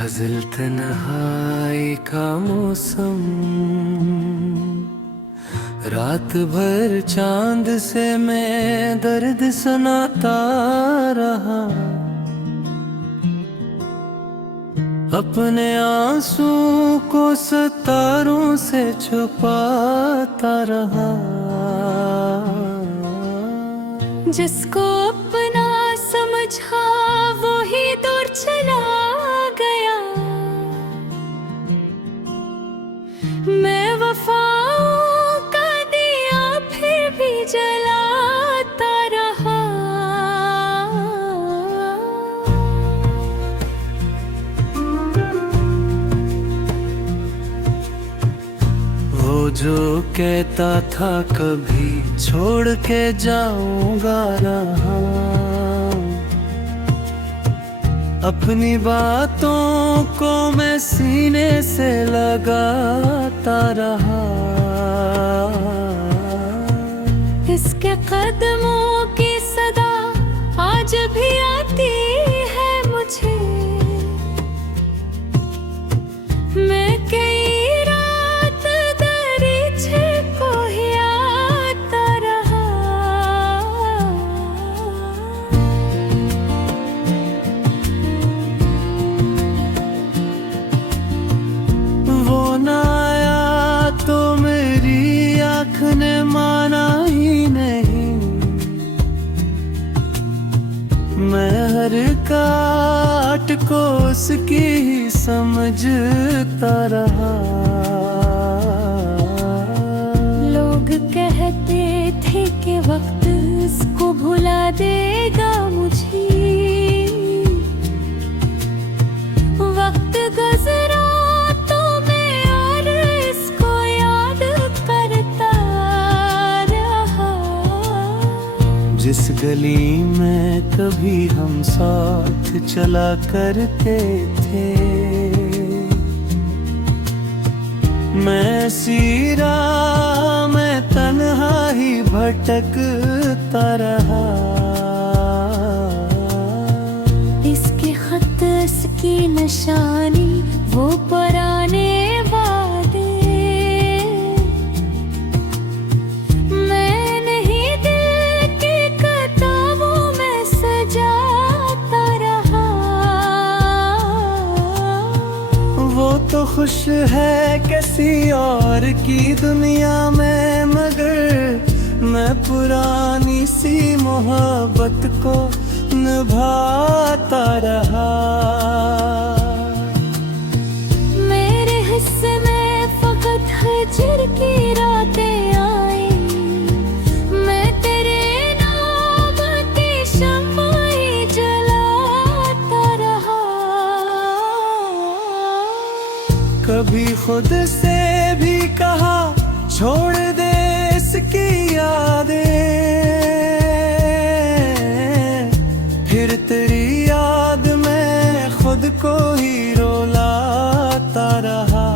फजल तन्हाई का मौसम, रात भर चांद से मैं दर्द सुनाता रहा। अपने आंसू को सितारों से छुपाता रहा। जिसको अपना समझा वो ही दूर चला गया। मैं वफाओं का दिया फिर भी जलाता रहा। वो जो कहता था कभी छोड़ के जाऊंगा रहा, अपनी बातों को मैं सीने से लगाता रहा। इसके कदमों की सदा आज भी आती है मुझे। मैं कई रात दरीचे को ही आता रहा। वो ना आया तो मेरी आँख ने माना ही नहीं। मैं हर काट को उसकी ही समझता रहा। लोग कहते थे कि वक्त इसको भुला देगा मुझे। वक्त गुजरा तो मैं और इसको याद करता रहा। जिस गली में कभी हम साथ चला करते थे, मैं सीरा मैं तन्हा ही भटकता रहा। इसके खत इसकी निशानी वो पुराने वादे। मैं नहीं दिल की किताबों में सजाता रहा। वो तो खुश है किसी और की दुनिया में, मगर मैं पुरानी सी मोहब्बत को निभाता रहा। मेरे हिस्से में फकत हिजर की रातें आई। मैं तेरे नाम की शम्माई जलाता रहा। कभी खुद से भी कहा छोड़ दे इसकी यादें, फिर तेरी याद में खुद को ही रुलाता रहा।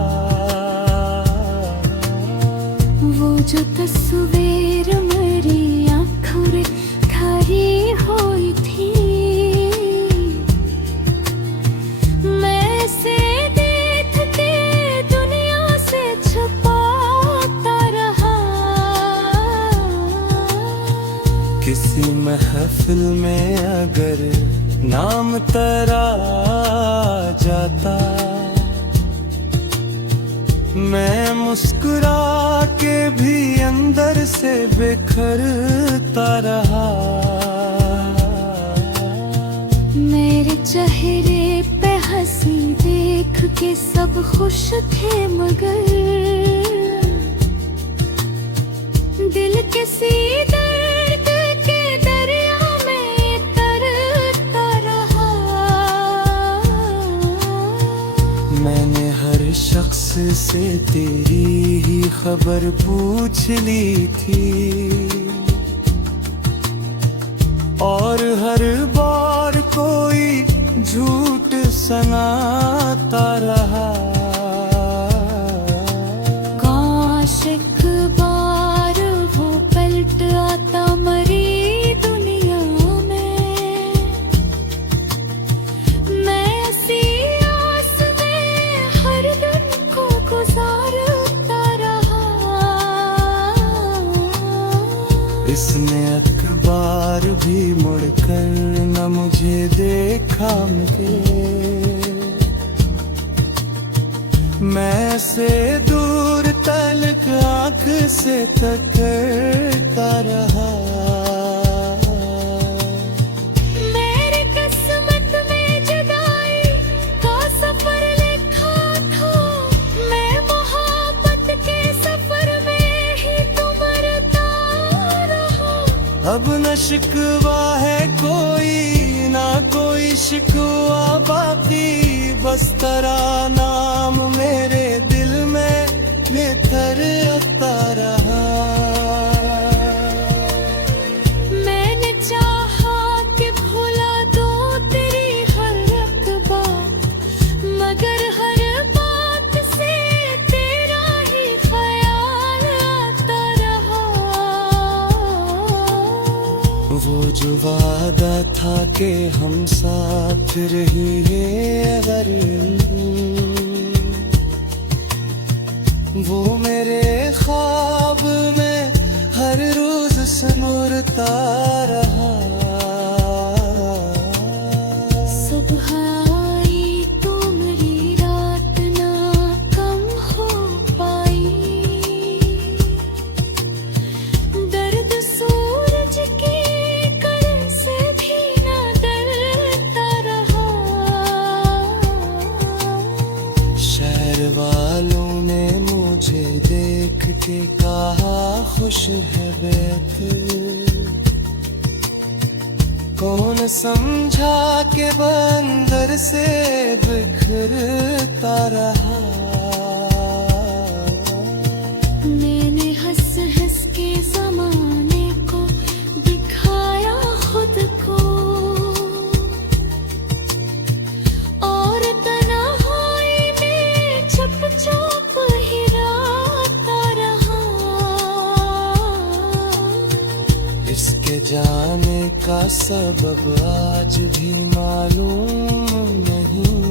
वो जो तस्वीर मेरी आँखों रे खरी हुई थी, मैं से देख के दुनिया से छुपाता रहा। किसी महफिल में अगर नाम तेरा जाता, मैं मुस्कुरा के भी अंदर से बिखरता रहा। मेरे चेहरे पे हंसी देख के सब खुश थे, मगर दिल किसी दर्द के दरिया में तरता रहा। मैंने हर शख्स से तेरी ही खबर पूछ ली थी, और हर बार कोई झूठ सुनाता रहा। काश एक बार वो पलट आता मरी दुनिया में। मैं ऐसी आस इसने अखबार भी मुड़कर न मुझे देखा मुझे, मैं से दूर तलक आँख से तकता रहा। मेरी किस्मत में जुदाई का सफर लिखा था, मैं मोहब्बत के सफर में ही तो मरता रहा। अब न शिकवा है कोई ना कोई शिकवा बाकी, बस तेरा नाम मेरे दिल में नितर आता रहा। मैंने चाहा कि भुला दूं तेरी हर एक बात, मगर हर बात से तेरा ही ख्याल आता रहा। वो जो वादा था कि हम साथ रहेंगे अगर, वो मेरे ख्वाब में हर रोज सनूरता रहा। सुबह आई तो मेरी रात ना कम हो पाई, दर्द सूरज की किरण से भी ना डरता रहा। शहर वालों ने मुझे देख के कहा खुश है बैत, कौन समझा के बंदर से बिखरता रहा। मैंने हंस हंस के ज़माने को दिखाया खुद को, और तन्हाई में चुप-चाप ही रोता रहा। इसके जाने का सबब आज भी मालूम नहीं,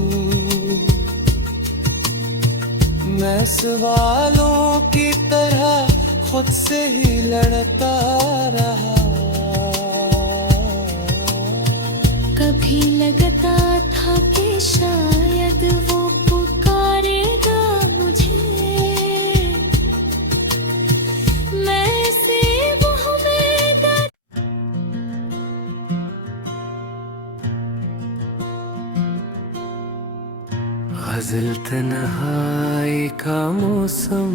मैं सवालों की तरह खुद से ही लड़ता रहा। कभी लगता था कि शायद वो पुकारेगा मुझे, मैं से मुँह में गज़ल तन्हाई का मौसम,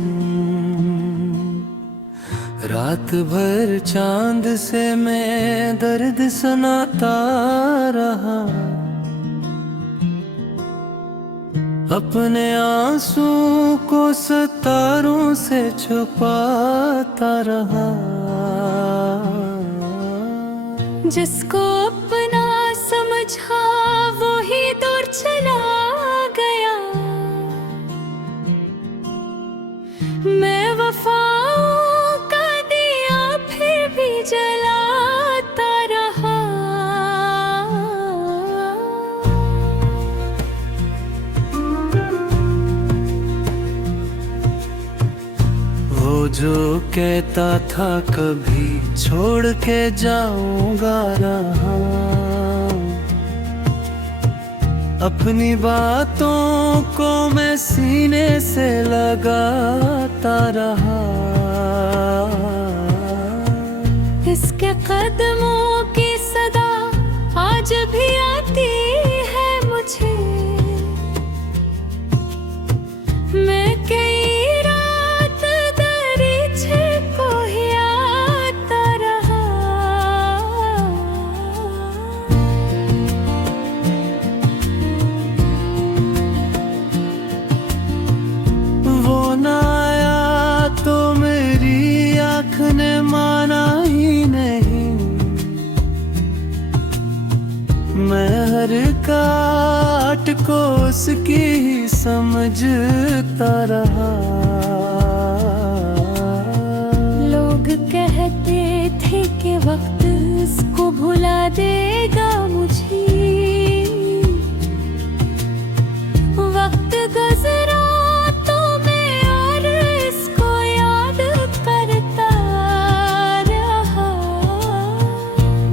रात भर चांद से मैं दर्द सुनाता रहा। अपने आंसू को सितारों से छुपाता रहा। जिसको अपना समझा वो ही दूर चला गया, मैं वफाओं का दिया फिर भी जलाता रहा। वो जो कहता था कभी छोड़ के जाऊंगा रहा, अपनी बातों को मैं सीने से लगाता रहा। इसके कदमों की सदा आज भी आती है मुझे, मैं कई रात दरीचे को ही आता रहा। वो ना आया तो मेरी आँख ने माना ही नहीं, मैं हर काट को उसकी ही समझता रहा। लोग कहते थे कि वक्त इसको भुला देगा मुझे, वक्त गुजरा तो मैं और इसको याद करता रहा।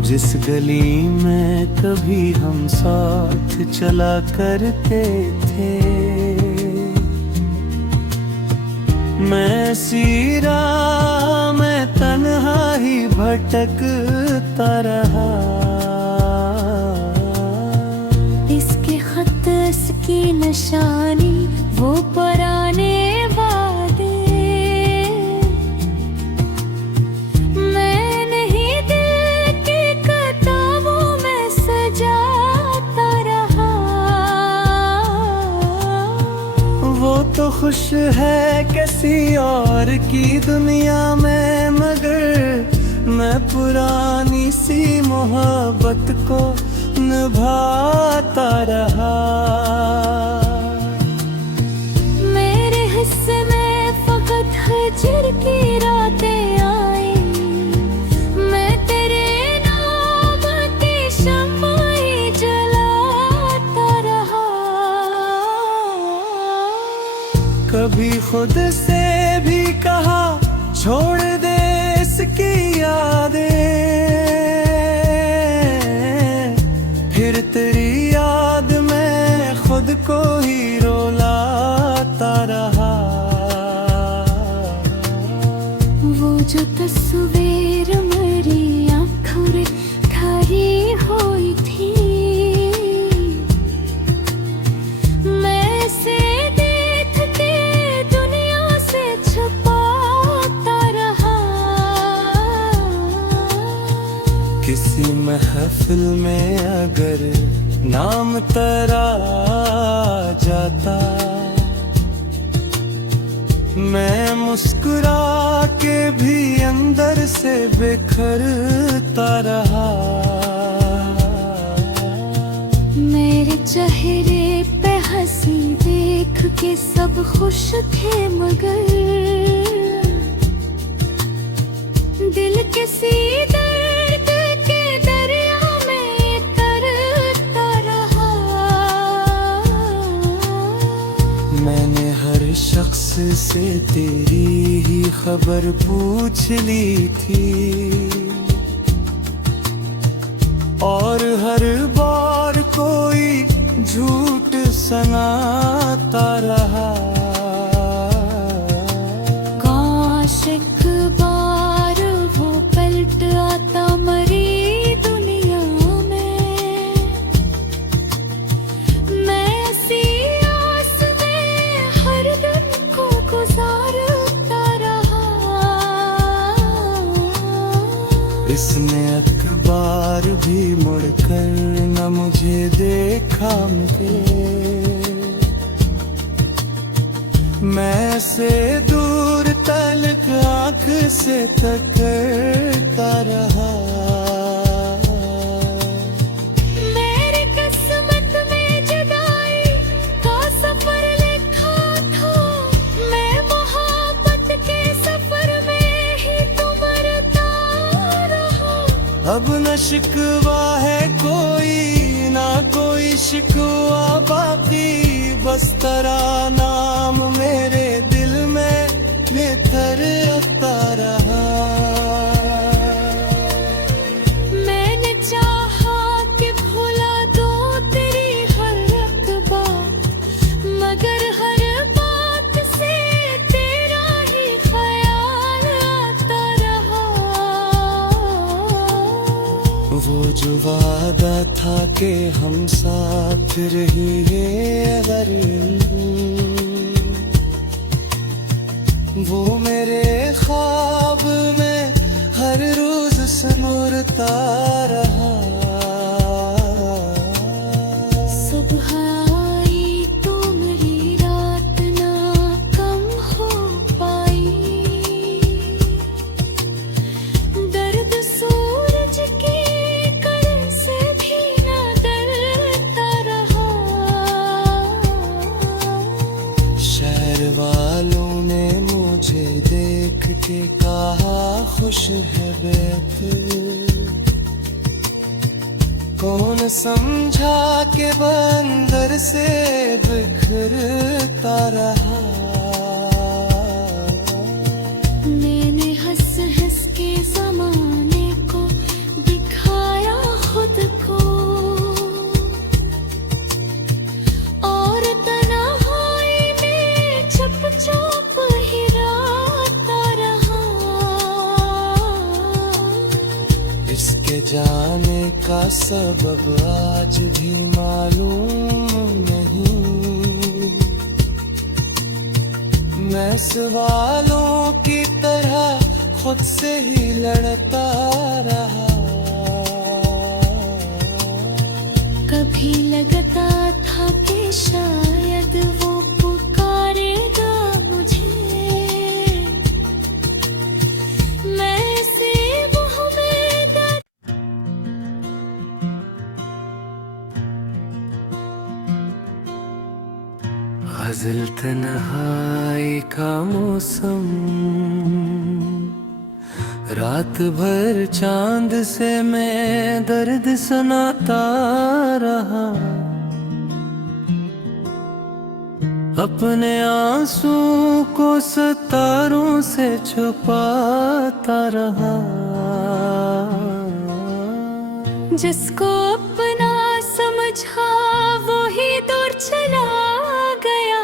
जिस गली में कभी हम साथ चला करते थे, मैं सीरा मैं तन्हा ही भटकता रहा। इसके खत की निशानी वो पुराने वादे, मैं नहीं दिल की किताबों में सजाता रहा। वो तो खुश है किसी और की दुनिया में, मगर मैं पुरानी सी मोहब्बत को निभाता रहा। मेरे हिस्से में फकत हिजर की रातें आई, मैं तेरे नाम की शम्माई जलाता रहा। कभी खुद से भी कहा छोड़ दे इसकी यादें, फिर तेरी याद में खुद को ही रुलाता रहा। वो जो तस्वीर मेरी आँखों में खड़ी हुई थी, मैं से देख के दुनिया से छुपाता रहा। किसी महफिल में अगर नाम तेरा जाता, मैं मुस्कुरा के भी अंदर से बिखरता रहा। मेरे चेहरे पे हंसी देख के सब खुश थे, मगर दिल किसी दर्द के दरिया में तरता रहा। मैंने हर शख्स से तेरी ही खबर पूछ ली थी, और हर बार कोई झूठ सुनाता रहा। काश एक बार वो पलट आता मरी दुनिया में, मैं ऐसी आस में हर दिन को गुजारता रहा। इसने अखबार भी मुड़कर न मुझे देखा मिले, मैं से दूर तलक आँख से तकता रहा। मेरी किस्मत में जुदाई का सफर लिखा था, मैं मोहब्बत के सफर में ही तुमरता रहा। अब न शिकवा है कोई ना कोई शिकवा बाकी, बस तेरा नाम मेरे दिल में निथरता रहा। मैंने चाहा कि भुला दो तेरी हर एक बात, मगर हर बात से तेरा ही ख्याल आता रहा। वो जो वादा था कि हम साथ रहेंगे अगर, वो मेरे ख्वाब में हर रोज सनूरता रहा। सुबह आई तो मेरी रात ना कम हो पाई, दर्द सूरज की कड़ से भी ना डरता रहा। शहर वालों ने मुझे देख के कहा खुश है बैत, कौन समझा के बंदर से बिखरता रहा। मैंने हंस हंस के ज़माने को दिखाया इसके जाने का सबब आज भी मालूम नहीं। मैं सवालों की तरह खुद से ही लड़ता रहा। कभी लगता था कि शायद वो पुकारेगा मुझे, मैं से मुँह में दर्द। गज़ल तन्हाई का मौसम, रात भर चांद से मैं दर्द सुनाता रहा। अपने आंसू को सितारों से छुपाता रहा। जिसको अपना समझा वो ही दूर चला गया।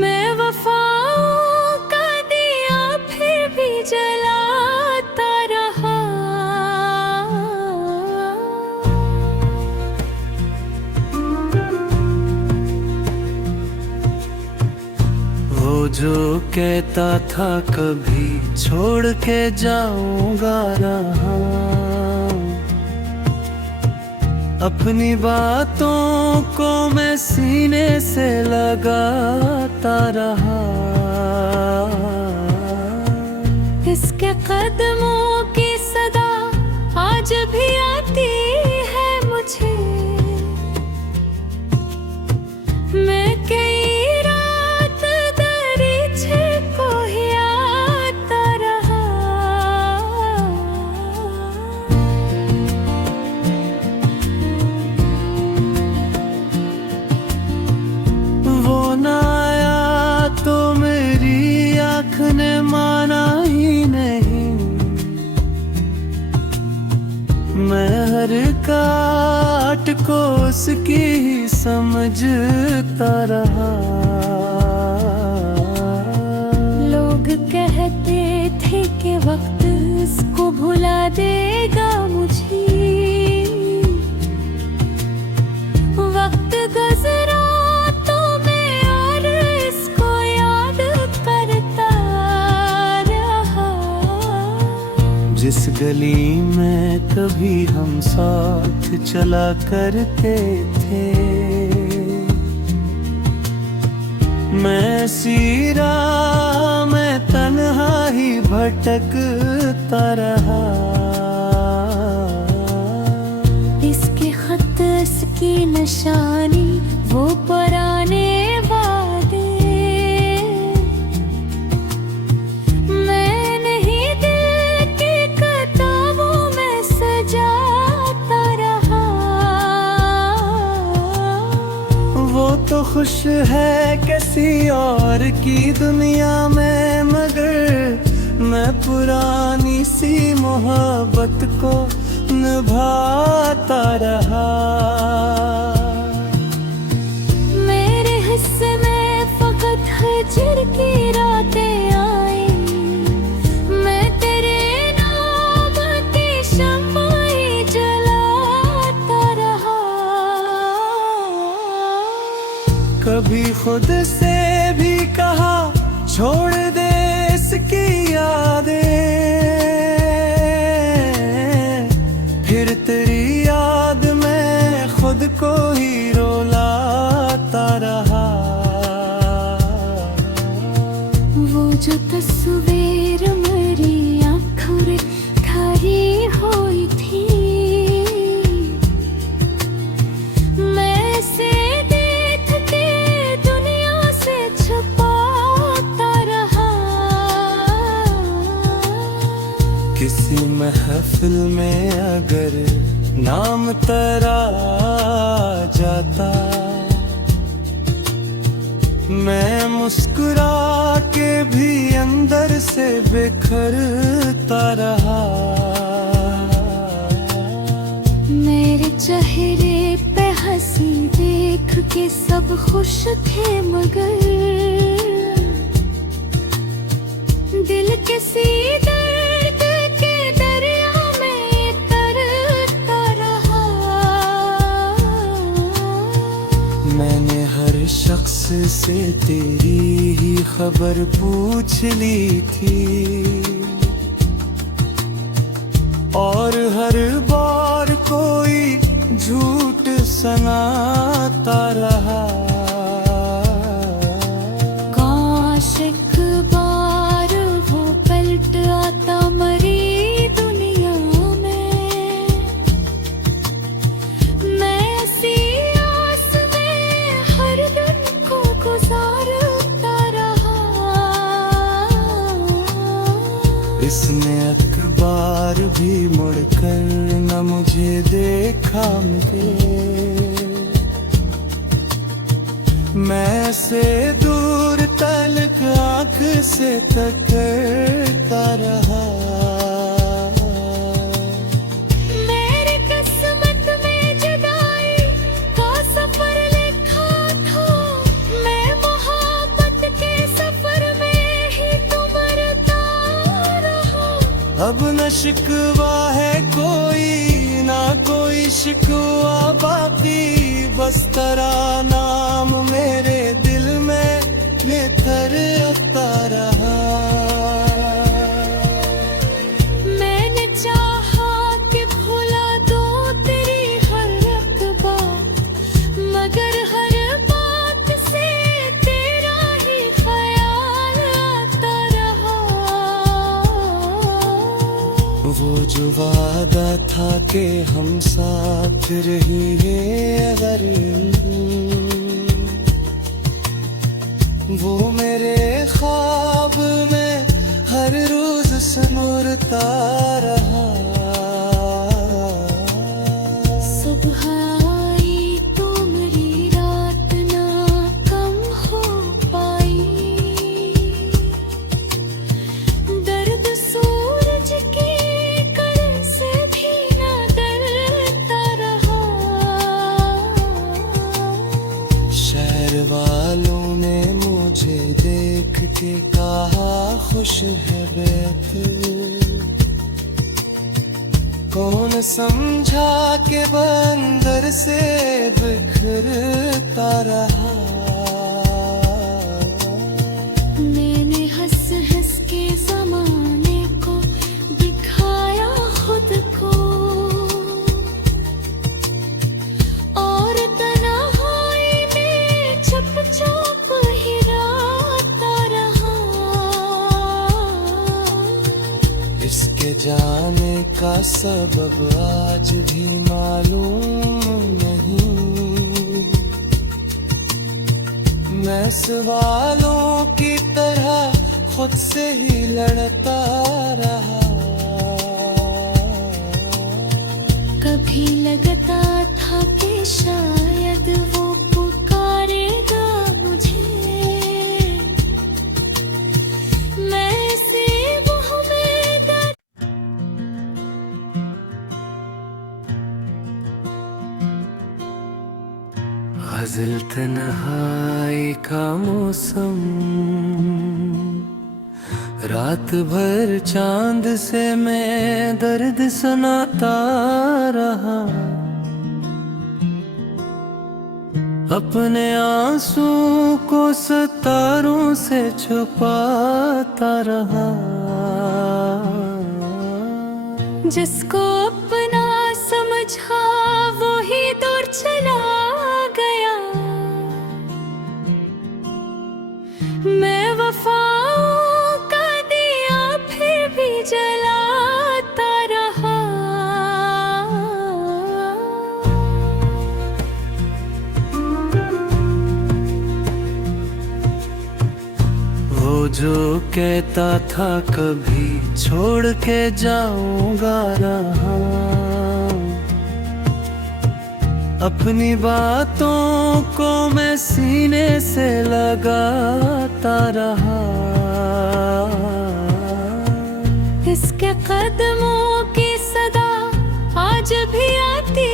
मैं वफाओं का दिया फिर भी जलाता रहा। वो जो कहता था कभी छोड़ के जाऊंगा रहा, अपनी बातों को मैं सीने से लगाता रहा। इसके कदमों की सदा आज भी आती है मुझे। मैं कई रात दरीचे को ही आता रहा। वो ना आया तो मेरी आँख ने माना ही नहीं। मैं हर काट को उसकी ही समझता रहा। लोग कहते थे कि वक्त इसको भुला देगा मुझे। वक्त गुजरा तो मैं और इसको याद करता रहा। जिस गली में कभी हम साथ चला करते थे, मैं सीरा मैं तन्हा ही भटकता रहा। इसके खत इसकी निशानी वो पुराने वादे। मैं नहीं दिल की किताबों में सजाता रहा। वो तो खुश है किसी और की दुनिया में, मगर मैं पुरानी सी मोहब्बत को निभाता रहा। मेरे हिस्से में फकत हिजर की रातें आई। मैं तेरे नाम की शम्माई जलाता रहा। कभी खुद से भी कहा छोड़ दे इसकी यादें, फिर तेरी याद में खुद को ही रुलाता रहा। वो जो तस्वीर मेरी आँखों रे खरी हुई थी, मैं से देख के दुनिया से छुपाता रहा। किसी महफिल में अगर नाम तेरा जाता, मैं मुस्कुरा के भी अंदर से बिखरता रहा। मेरे चेहरे पे हंसी देख के सब खुश थे, मगर दिल के सीधे से तेरी ही खबर पूछ ली थी, और हर बार कोई झूठ सुनाता रहा। काश एक बार वो पलट आता मरी दुनिया में, मैं ऐसी आस में हर दिन को गुजारता रहा। इसने अखबार भी मुड़कर न मुझे देखा मिले, मैं से दूर तलक आँख से तकता रहा। मेरी किस्मत में जुदाई का सफर लिखा था, मैं मोहब्बत के सफर में ही तुमरता रहा। अब न शिकवा है कोई, ना कोई शिकवा बाकी, बस तेरा नाम मेरे दिल में बेहतर आता रहा। मैंने चाहा कि भुला दो तेरी हर रकबा, मगर हर बात से तेरा ही ख्याल आता रहा। वो जो वादा था कि हम साथ रहेंगे अगर, वो मेरे ख्वाब में हर रोज सनोरता रहा। सुबह आई तो मेरी रात ना कम हो पाई, दर्द सूरज की कड़ से भी ना डरता रहा। शहर वालों ने मुझे देख के कहा खुश है बैत, कौन समझा के बंदर से बिखरता रहा। मैंने हंस हंस के ज़माने को दिखाया खुद को, और तन्हाई में चुप-चाप ही रोता रहा। इसके जाने का सबब आज भी मालूम नहीं, मैं सवालों की तरह खुद से ही लड़ता रहा। कभी लगता था कि शायद वो पुकारेगा मुझे, मैं से मुँह में दर्द। गज़ल तन्हाई का मौसम, रात भर चांद से मैं दर्द सुनाता रहा। अपने आंसू को सितारों से छुपाता रहा। जिसको अपना समझा वो ही दूर चला गया, मैं वफाओं का दिया फिर भी जलाता रहा। वो जो कहता था कभी छोड़ के जाऊंगा रहा, अपनी बातों को मैं सीने से लगाता रहा। इसके कदमों की सदा आज भी आती